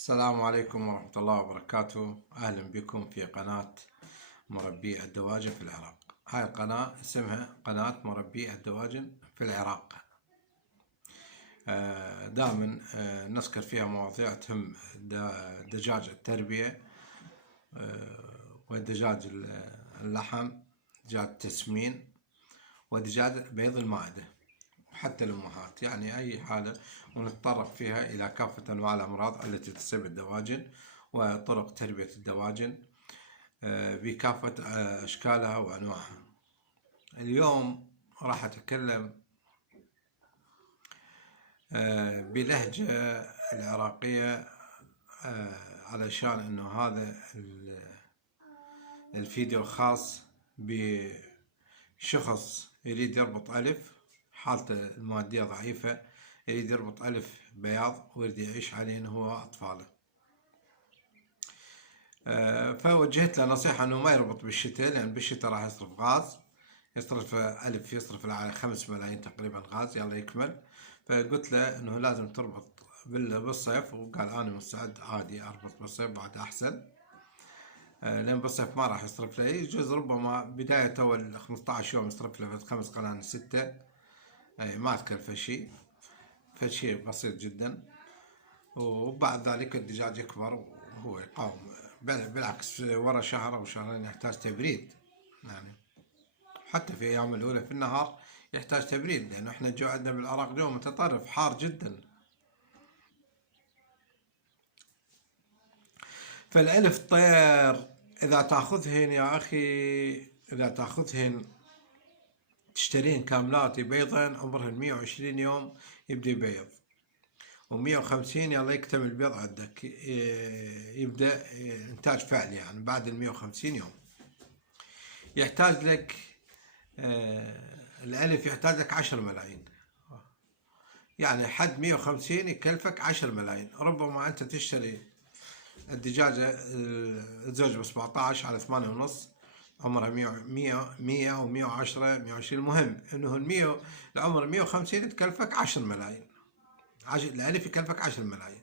السلام عليكم ورحمة الله وبركاته. أهلا بكم في قناة مربي الدواجن في العراق. هاي القناة اسمها قناة مربي الدواجن في العراق. دائما نذكر فيها مواضيع تهم دجاج التربية ودجاج اللحم، دجاج التسمين، ودجاج بيض المائدة، وحتى الأمهات، يعني أي حالة، ونتطرق فيها إلى كافة أنواع الأمراض التي تصيب الدواجن وطرق تربية الدواجن بكافة أشكالها وأنواعها. اليوم راح أتكلم بلهجة العراقية علشان أنه هذا الفيديو خاص بشخص يريد يربط ألف، حالته المادية ضعيفة، يريد يربط ألف بياض ويريد يعيش عليه هو وأطفاله. فوجهت له نصيحة أنه ما يربط بالشتاء، لأن بالشتاء راح يصرف غاز، يصرف ألف، يصرف على 5 ملايين تقريبا غاز يلا يكمل. فقلت له أنه لازم تربط بالصيف، وقال أنا مستعد عادي أربط بالصيف بعد أحسن، لأن بالصيف ما راح يصرف له، يجوز ربما بداية أول 15 يوم يصرف له 5 قنان 6، ما تكلفه شيء، فشيء بسيط جدا، وبعد ذلك الدجاج يكبر وهو يقاوم. بالعكس ورا شهر أو شهرين يحتاج تبريد، يعني حتى في أيام الأولى في النهار يحتاج تبريد، لأنه إحنا الجو عندنا بالعراق جو متطرف حار جدا. فالألف طير إذا تأخذهن يا أخي، إذا تأخذهن تشترين كاملات يبيضن عمرهن 120 يوم يبدأ يبيض، و150 يلا يكتمل البيض عندك، يبدأ إنتاج فعلي، يعني بعد 150 يوم يحتاج لك الألف يحتاج لك 10 ملايين، يعني حد 150 يكلفك 10 ملايين. ربما أنت تشتري الدجاجة الزوج ب 17 على 8.5 عمرها 100 أو 110 120، المهم إنه العمر 150 تكلفك 10 ملايين، الألف يكلفك 10 ملايين.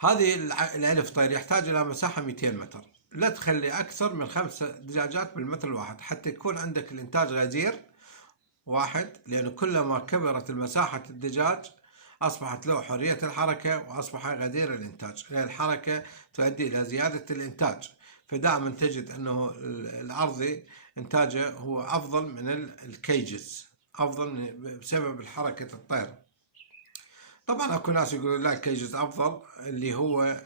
هذه الألف طير يحتاج إلى مساحة 200 متر، لا تخلي أكثر من 5 دجاجات بالمتر الواحد حتى يكون عندك الإنتاج غزير واحد، لأنه كلما كبرت المساحة الدجاج أصبحت له حرية الحركة وأصبح غزير الإنتاج، لأن الحركة تؤدي إلى زيادة الإنتاج. فدائما تجد أنه العرضي إنتاجه هو أفضل من الكيجز، أفضل بسبب حركة الطير. طبعا اكو ناس يقولوا لا الكيجز افضل، اللي هو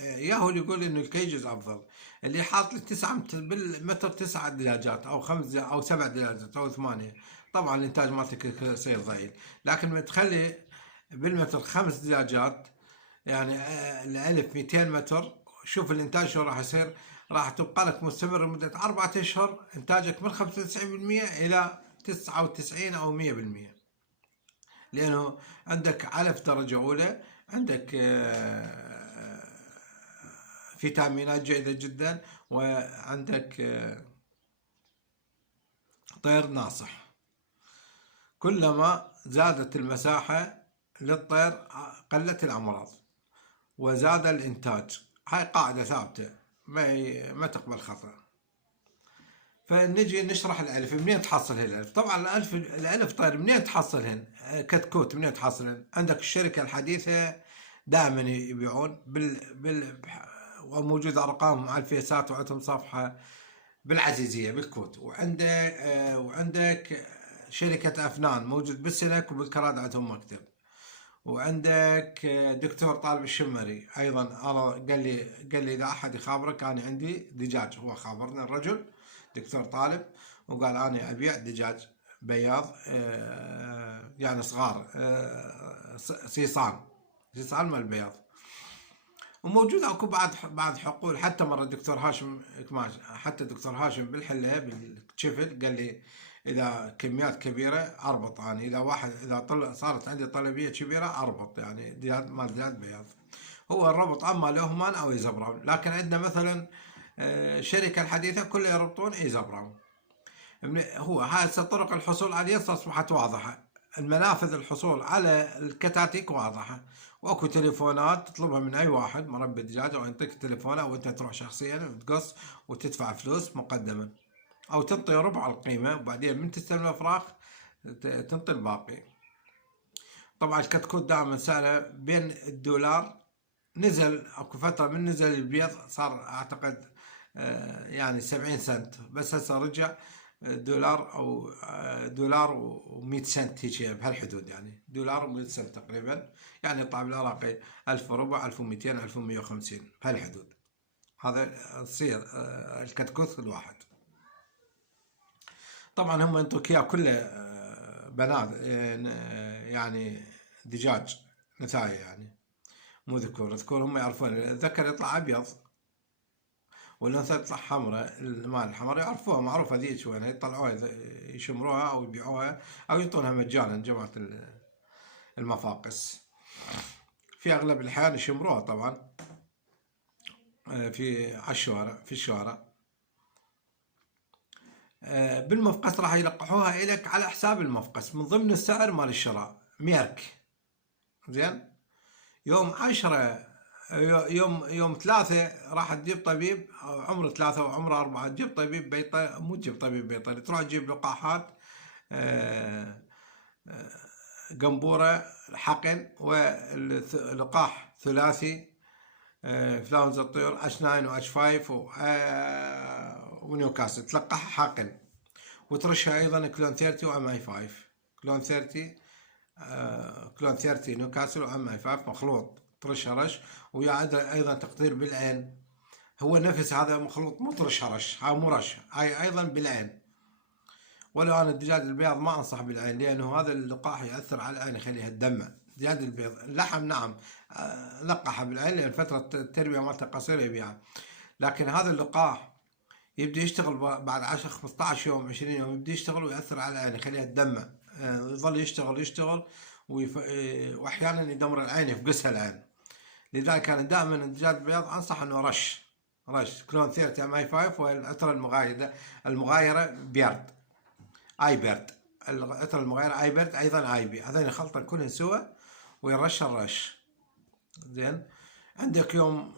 ياهو اللي يقول انه الكيجز افضل، اللي حاط لك 9 بالمتر 9 دجاجات او 5 او 7 دجاجات او 8، طبعا الانتاج مالتك يصير ضئيل. لكن ما تخلي بالمتر 5 دجاجات، يعني الالف 200 متر، شوف الانتاج شو راح يصير، راح تبقى لك مستمر لمدة 4 اشهر، انتاجك من 95% الى 99 او 100%، لأنه عندك علف درجة أولى، عندك فيتامينات جيدة جدا، وعندك طير ناصح. كلما زادت المساحة للطير قلت الأمراض وزاد الإنتاج، هاي قاعدة ثابتة ما تقبل خطأ. فنجي نشرح الألف، منين تحصل الألف؟ طبعا الألف طير منين تحصلهن؟ كتكوت منين تحصلهن؟ عندك الشركة الحديثة دائما يبيعون وموجودة أرقامهم على الفيسات، وعندهم صفحة بالعزيزية بالكوت، وعندك شركة أفنان موجود بالسلك وبالكراد عندهم مكتب، وعندك دكتور طالب الشمري أيضا. أنا قال لي إذا أحد يخابرك أنا عندي دجاج، هو خابرنا الرجل دكتور طالب وقال أنا أبيع دجاج بياض، يعني صغار، صيصان مال البياض، وموجود اكو بعض حقول. حتى مرة الدكتور هاشم كماش، حتى الدكتور هاشم بالحلة بالشفل قال لي إذا كميات كبيرة أربط أنا، إذا صارت عندي طلبية كبيرة أربط، يعني دجاج بياض. هو الربط أما لهمان أو إيزابراون، لكن عندنا مثلا الشركة الحديثة كلها يربطون إيزابراون. هو هسه طرق الحصول عليه أصبحت واضحة، المنافذ الحصول على الكتاتيك واضحة، واكو تليفونات تطلبها من اي واحد مربي دجاج او يعطيك التليفون، او انت تروح شخصيا وتقص وتدفع فلوس مقدما، او تنطي ربع القيمة وبعدين من تستلم الافراخ تنطي الباقي. طبعا الكتكوت دائما سعره بين الدولار، نزل اكو فترة من نزل البيض صار اعتقد يعني 70 سنت، بس هسه رجع دولار او دولار و100 سنت هيك بهالحدود، يعني دولار و100 سنت تقريبا، يعني يطلع بالعراقي 1000 وربع 1200 1150 بهالحدود. هذا تصير الكتكوت الواحد. طبعا هم ينطوك اياه كله بنات يعني دجاج نثاية، يعني مو ذكور. ذكور هم يعرفون الذكر يطلع ابيض والانثى تطلع حمراء، المال الحمراء يعرفوها معروفة ذيك وين يطلعوها يشمروها او يبيعوها او يعطونها مجانا جماعة المفاقس. في اغلب الاحيان يشمروها طبعا في على الشوارع، في الشوارع. بالمفقس راح يلقحوها إلك على حساب المفقس، من ضمن السعر مال الشراء ميرك. زين. يوم 10 يوم 3 راح تجيب طبيب عمره 3 وعمره 4، تجيب طبيب بيطري، مو تجيب طبيب بيطري، تروح تجيب لقاحات قنبورة حقن ولقاح ثلاثي فلاونزا الطيور H9 و H5 ونيوكاسل، تلقحها حقن وترشها ايضا كلون 30 وام اي 5، كلون 30 كلون 30 نيوكاسل وام اي 5 مخلوط، ترشها رش، ويا ايضا تقطير بالعين. هو نفس هذا مخلوط، مو ترشها رش، هاي مو رش، هاي ايضا بالعين. ولو انا الدجاج البيض ما انصح بالعين، لانه هذا اللقاح ياثر على العين يخليها تدمع. دجاج البيض اللحم نعم لقحه بالعين لان فتره التربيه مالته قصيره يبيعها، لكن هذا اللقاح يبدأ يشتغل بعد 10 15 يوم 20 يوم، يبدأ يشتغل ويأثر على العين يخليها تدمع، يظل يشتغل واحيانا يدمر العين، يفقسها العين. لذلك انا دائما الدجاج البيض انصح انه رش كلون 30 ام اي 5 والعطر المغايره بيرد اي بيرد، العطر المغايره اي بيرد ايضا اي بي، هذين خلطه كلهم سوا ويرش الرش. زين. عندك يوم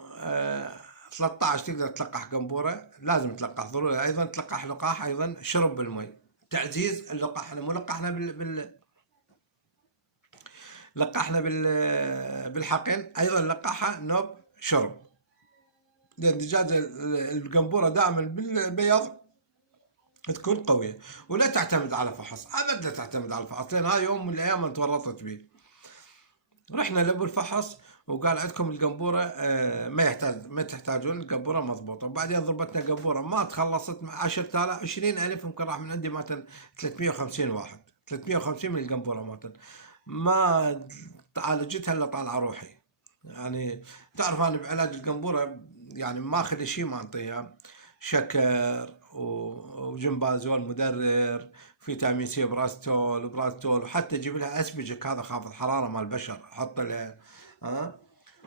13 تقدر تلقح قنبوره، لازم تلقح ضروري، ايضا تلقح لقاح ايضا شرب بالمي، تعزيز اللقاح. احنا مو لقحنا لقحنا بالحقن، ايضا لقحها نوب شرب. لان الدجاجه القنبوره دائما بالبيض تكون قويه، ولا تعتمد على فحص ابد، لا تعتمد على الفحص، لان هاي يوم من الايام أنا تورطت به. رحنا لابو الفحص وقال عندكم القنبوره ما تحتاجون القنبوره مضبوطه، وبعدين ضربتنا قنبوره ما تخلصت 10,000 20,000 يمكن راح من عندي ماتن 350 واحد، 350 من القنبوره ماتن، ما عالجتها الا طالعه روحي. يعني تعرف انا بعلاج القنبوره يعني ما اخلي شيء ما انطيها، شكر وجنبازول مدرر، فيتامين سي براستول، وحتى اجيب لها اسبجك هذا خافض حراره مال البشر احط لها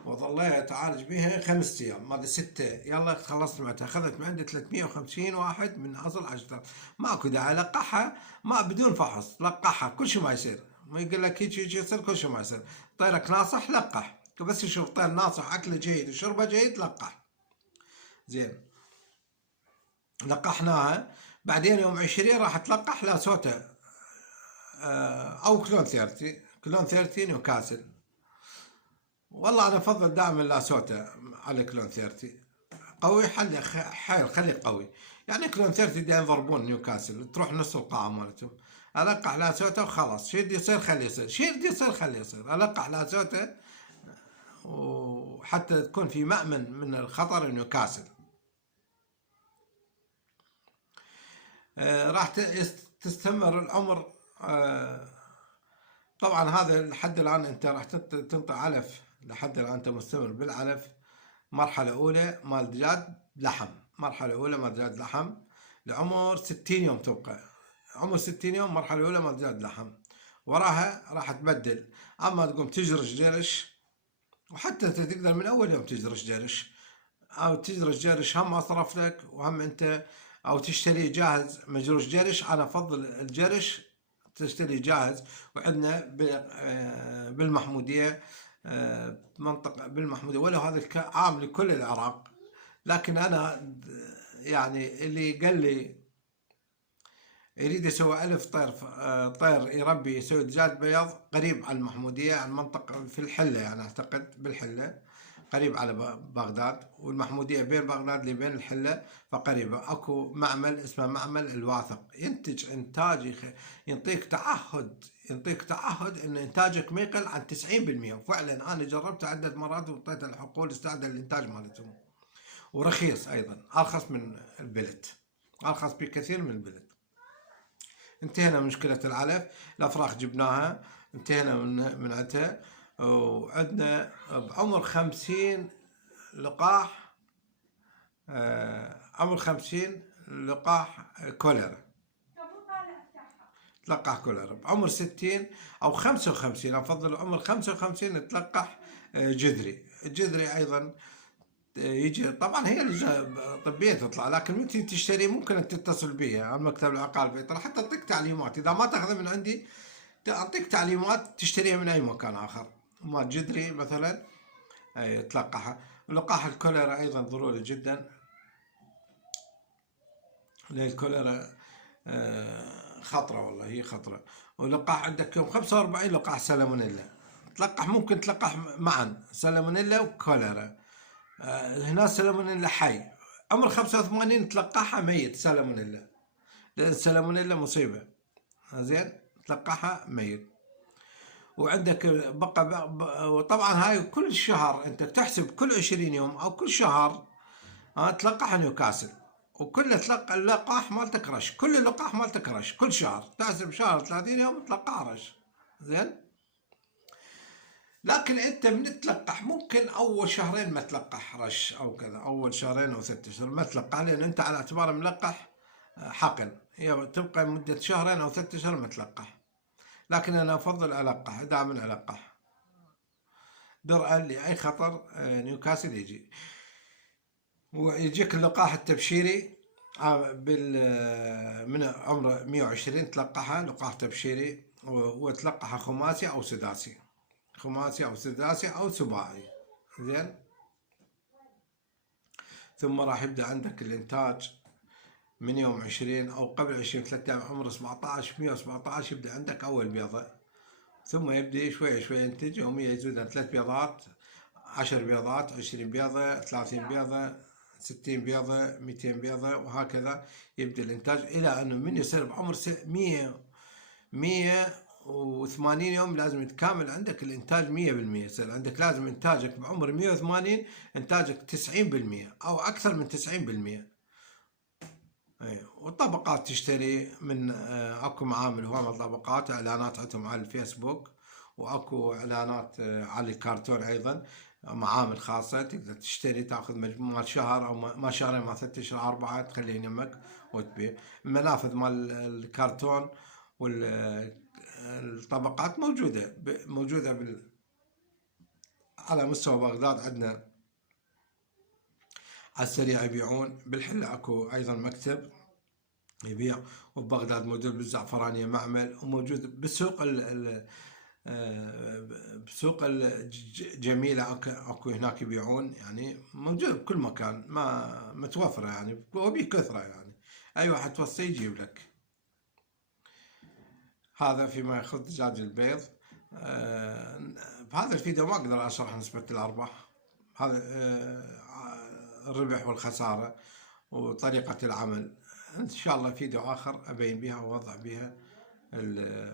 وظليت اعالج بها 5 ايام، ماذا 6 يلا خلصت معتها، اخذت من عندي 350 واحد من اصل 10,000. ماكو داعي لقحها ما بدون فحص، لقحها كل شيء ما يصير، ما يقول لك هيك يصير، كل شيء ما يصير. طيرك ناصح لقح، بس يشوف طير ناصح اكله جيد وشربه جيد لقح. زين. لقحناها، بعدين يوم 20 راح تلقح لاسوتا او كلون 30، كلون 30 نيوكاسل. والله انا افضل دائما لاسوتا على كلون 30، قوي حيل خليه قوي. يعني كلون 30 دائما يضربون نيوكاسل تروح نص القاعه مالتهم. القح لاسوتا وخلاص، شي بدي يصير خليه يصير، شي بدي يصير خليه يصير، القح لاسوتا وحتى تكون في مأمن من الخطر نيوكاسل. راح تستمر العمر. طبعا هذا لحد الآن أنت راح تنطي علف، لحد الآن أنت مستمر بالعلف. مرحلة أولى مال دجاج لحم، مرحلة أولى مال دجاج لحم لعمر 60 يوم تبقى، عمر 60 يوم مرحلة أولى مال دجاج لحم. وراها راح تبدل، أما تقوم تجرش جرش، وحتى أنت تقدر من أول يوم تجرش جرش، أو تجرش جرش هم أصرف لك وهم أنت، او تشتري جاهز مجروش جرش. انا افضل الجرش تشتري جاهز. وعندنا بالمحمودية منطقة بالمحمودية، ولو هذا عام لكل العراق. لكن أنا يعني اللي قال لي يريد يسوي 1000 طير يربي، يسوي دجاج بيض قريب على المحمودية، على المنطقة في الحلة، يعني أعتقد بالحلة قريب على بغداد، والمحمودية بين بغداد اللي بين الحلة، فقريبة. اكو معمل اسمه معمل الواثق، ينتج انتاج ينطيك تعهد ان انتاجك ما يقل عن 90%. وفعلا انا جربت عدة مرات وانطيت الحقول استعدى الانتاج مالتهم، ورخيص ايضا، ارخص من البلد، ارخص بكثير من البلد. انتهينا من مشكلة العلف. الافراخ جبناها، انتهينا من عندها. وعندنا بعمر 50 لقاح، عمر 50 لقاح كوليرا، تلقح كوليرا. بعمر 60 او 55، افضل عمر 55 تلقح جذري. الجذري ايضا يجي، طبعا هي طبية تطلع، لكن انت تشتري ممكن تتصل بيها على مكتب العقار البيطري حتى تعطيك تعليمات. اذا ما تاخذها من عندي تعطيك تعليمات تشتريها من اي مكان اخر. ما جذري مثلا تلقحها. لقاح الكوليرا ايضا ضروري جدا، للكوليرا خطرة، والله هي خطرة. ولقاح عندك يوم 45 لقاح سالمونيلا تلقح، ممكن تلقح معا سالمونيلا وكوليرا. هنا سالمونيلا حي، عمر 85 تلقحها ميت سالمونيلا، لأن السالمونيلا مصيبة. زين، تلقحها ميت. وعندك وطبعا هاي كل شهر انت تحسب كل 20 يوم او كل شهر تلقح نيوكاسل، وكل تلقى اللقاح مالتك رش، كل اللقاح مالتك رش كل شهر، تحسب شهر 30 يوم تلقح رش. زين، لكن انت من تلقح ممكن اول شهرين ما تلقح رش او كذا، اول شهرين او 6 اشهر ما تلقح، لان انت على اعتبار ملقح حقن، هي تبقى مدة شهرين او 6 اشهر ما تلقح. لكن انا افضل القح، دائما القح درءا لاي خطر نيوكاسل يجي. ويجيك اللقاح التبشيري من عمر 120 تلقحها لقاح تبشيري، وتلقحها خماسي او سداسي، خماسي او سداسي او سباعي. زين، ثم راح يبدا عندك الانتاج من يوم 20 او قبل 20 3 ايام، عمر 17 117 يبدا عندك اول بيضه، ثم يبدا شوي شوي ينتج. يوميا يزيد 3 بيضات، 10 بيضات، 20 بيضه، 30 بيضه، 60 بيضه، 200 بيضه، وهكذا يبدا الانتاج، الى انه من يصير بعمر 180 يوم لازم يتكامل عندك الانتاج 100%. يصير عندك لازم انتاجك بعمر 180 انتاجك 90% او اكثر من 90%. والطبقات تشتري من اكو معامل هواية طبقات، اعلانات عندهم على الفيسبوك، واكو اعلانات على الكارتون ايضا، معامل خاصة تقدر تشتري، تاخذ مال شهر او ما شهرين، ما 3 اشهر 4 تخليه يمك وتبيع. المنافذ مال الكارتون والطبقات موجودة على مستوى بغداد. عندنا على السريع يبيعون، بالحلة اكو ايضا مكتب يبيع، وبغداد موجود بالزعفرانية معمل، وموجود بالسوق بسوق الجميلة اكو هناك يبيعون، يعني موجود بكل مكان، ما متوفرة يعني، وبكثرة يعني، اي واحد توصي يجيب لك. هذا فيما يخص دجاج البيض. بهذا الفيديو ما اقدر اشرح نسبة الارباح، هذا الربح والخسارة وطريقة العمل. ان شاء الله فيديو اخر ابين بها واوضح بها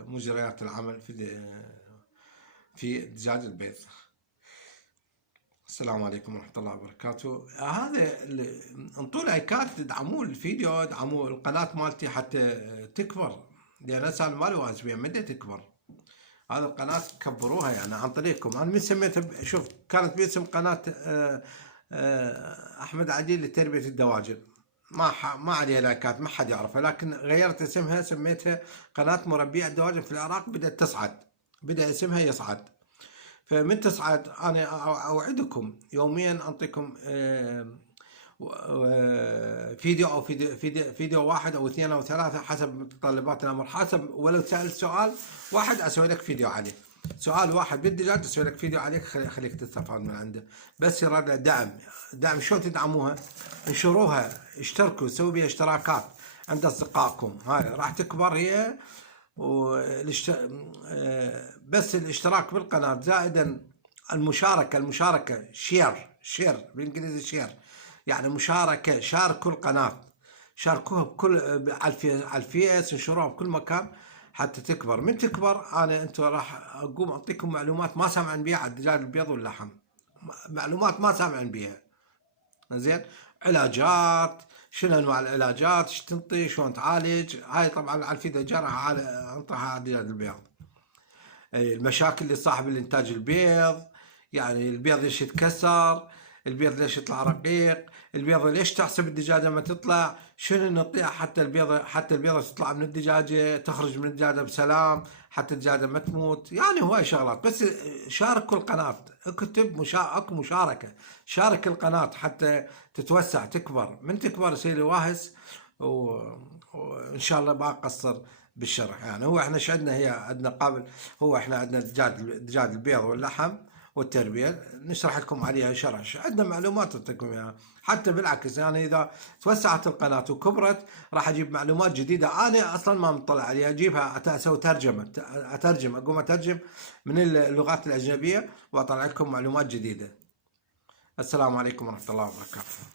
مجريات العمل في دجاج البيض. السلام عليكم ورحمة الله وبركاته. هذا انطوا لايكات، تدعموا الفيديو، ادعموا القناة مالتي حتى تكبر، لان هسه انا مالي واجبية متى تكبر. هذا القناة كبروها يعني عن طريقكم. انا من سميتها، شوف، كانت باسم قناة احمد عديل لتربية الدواجن، ما عليها لايكات، ما حد يعرفها، لكن غيرت اسمها، سميتها قناة مربي الدواجن في العراق. بدأت تصعد، بدأ اسمها يصعد. فمن تصعد انا اوعدكم يوميا اعطيكم فيديو او فيديو واحد او اثنين او ثلاثه حسب متطلبات الامر، حسب ولو سألت سؤال واحد اسوي لك فيديو عليه، سؤال واحد بالدجاج اسوي لك فيديو عليك خليك تستفاد من عنده. بس يراد له دعم شلون تدعموها؟ انشروها، اشتركوا، سووا بها اشتراكات عند اصدقائكم، هاي راح تكبر هي. بس الاشتراك بالقناة زائدا المشاركة شير بالانجليزي شير، يعني مشاركة، شاركوا القناة، شاركوها بكل على الفيس، انشروها بكل مكان حتى تكبر. من تكبر انتم راح اقوم اعطيكم معلومات ما سامعين بيها على الدجاج البيض واللحم، معلومات ما سامعين بيها. زين، علاجات، شنو انواع العلاجات، ايش تنطي، شلون تعالج، هاي طبعا على الفيديو الجاي راح انطيها على الدجاج البيض. المشاكل اللي صاحب الانتاج البيض، يعني البيض ليش يتكسر، البيض ليش يطلع رقيق، البيضة ليش تحسب الدجاجة ما تطلع، شنو نعطيها حتى البيضة تطلع من الدجاجة، تخرج من الدجاجة بسلام، حتى الدجاجة ما تموت. يعني هواي شغلات. بس شاركوا القناة، اكو مشاركة، شارك القناة حتى تتوسع تكبر. من تكبر يصير واهس وان شاء الله ما اقصر بالشرح. يعني هو احنا شعدنا هي عندنا قابل، هو احنا عندنا دجاج البيض واللحم والتربيه، نشرح لكم عليها شرح، عندنا معلومات نعطيكم اياها. حتى بالعكس يعني اذا توسعت القناه وكبرت راح اجيب معلومات جديده انا اصلا ما مطلع عليها، اجيبها اسوي ترجمه، اقوم اترجم من اللغات الاجنبيه واطلع لكم معلومات جديده. السلام عليكم ورحمه الله وبركاته.